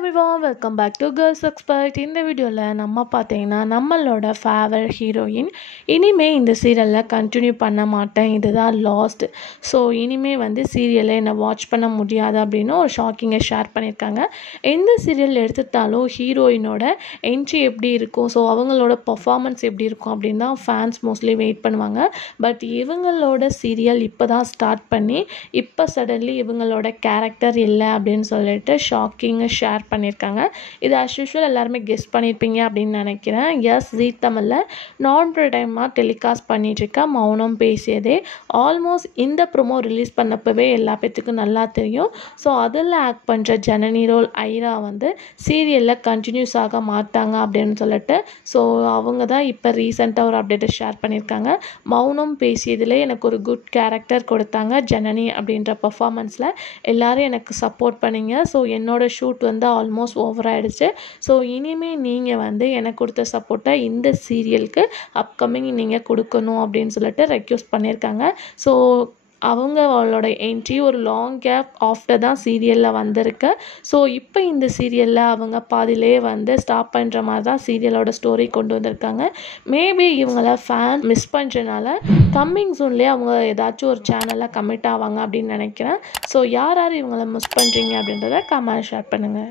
everyone, welcome back to Girls Expert. இந்த வீடியோவில் நம்ம பார்த்தீங்கன்னா நம்மளோட ஃபேவரட் ஹீரோயின் இனிமே இந்த சீரியலில் கண்டினியூ பண்ண மாட்டேன், இதுதான் லாஸ்ட். ஸோ இனிமே சீரியலை என்னை வாட்ச் பண்ண முடியாது அப்படின்னு ஒரு ஷாக்கிங்கை ஷேர் பண்ணியிருக்காங்க. எந்த சீரியல் எடுத்துட்டாலும் ஹீரோயினோட என்ட்ரி எப்படி இருக்கும், ஸோ அவங்களோட பர்ஃபார்மன்ஸ் எப்படி இருக்கும் அப்படின்னு தான் ஃபேன்ஸ் மோஸ்ட்லி வெயிட் பண்ணுவாங்க. பட் இவங்களோட சீரியல் இப்போ தான் ஸ்டார்ட் பண்ணி இப்போ சடன்லி இவங்களோட கேரக்டர் இல்லை அப்படின்னு சொல்லிட்டு ஷாக்கிங்கை ஷேர் பண்ணியிருக்காங்க. இது அஸ் யூஷுவல் எல்லாருமே கெஸ் பண்ணியிருப்பீங்க அப்படின்னு நினைக்கிறேன். எஸ், ஜீ தமிழில் நான் டைமாக டெலிகாஸ்ட் பண்ணிட்டுருக்க மௌனம் பேசியதே ஆல்மோஸ்ட் இந்த ப்ரோமோ ரிலீஸ் பண்ணப்பவே எல்லா பேத்துக்கும் நல்லா தெரியும். ஸோ அதில் ஆக்ட் பண்ணுற ஜனனி ரோல் ஐரா சீரியலில் கண்டினியூஸ் ஆக மாட்டாங்க அப்படின்னு சொல்லிட்டு ஸோ அவங்க தான் இப்போ ரீசெண்டாக ஒரு அப்டேட்டை ஷேர் பண்ணியிருக்காங்க. மௌனம் பேசியதில் எனக்கு ஒரு குட் கேரக்டர் கொடுத்தாங்க ஜனனி அப்படின்ற பர்ஃபார்மன்ஸில் எல்லாரும் எனக்கு சப்போர்ட் பண்ணிங்க. ஸோ என்னோட ஷூட் ஆல்மோஸ்ட் ஓவர் ஆகிடுச்சு. ஸோ இனிமேல் நீங்கள் எனக்கு கொடுத்த சப்போர்ட்டை இந்த சீரியலுக்கு அப்கமிங் நீங்கள் கொடுக்கணும் அப்படின்னு சொல்லிட்டு ரெக்வெஸ்ட் பண்ணியிருக்காங்க. ஸோ அவங்களோட என்ட்ரி ஒரு லாங் கேப் ஆஃப்டர் தான் சீரியலில் வந்திருக்கு. ஸோ இப்போ இந்த சீரியலில் அவங்க பாதிலே ஸ்டாப் பண்ணுற மாதிரி தான் சீரியலோட ஸ்டோரி கொண்டு வந்திருக்காங்க. மேபி இவங்கள ஃபேன் மிஸ் பண்ணுறதுனால கம்மிங் சூன்லேயே அவங்க ஏதாச்சும் ஒரு சேனலில் கமிட் ஆவாங்க அப்படின்னு நினைக்கிறேன். ஸோ யார் யார் இவங்கள மிஸ் பண்ணுறீங்க அப்படின்றத கமெண்ட் ஷேர் பண்ணுங்கள்.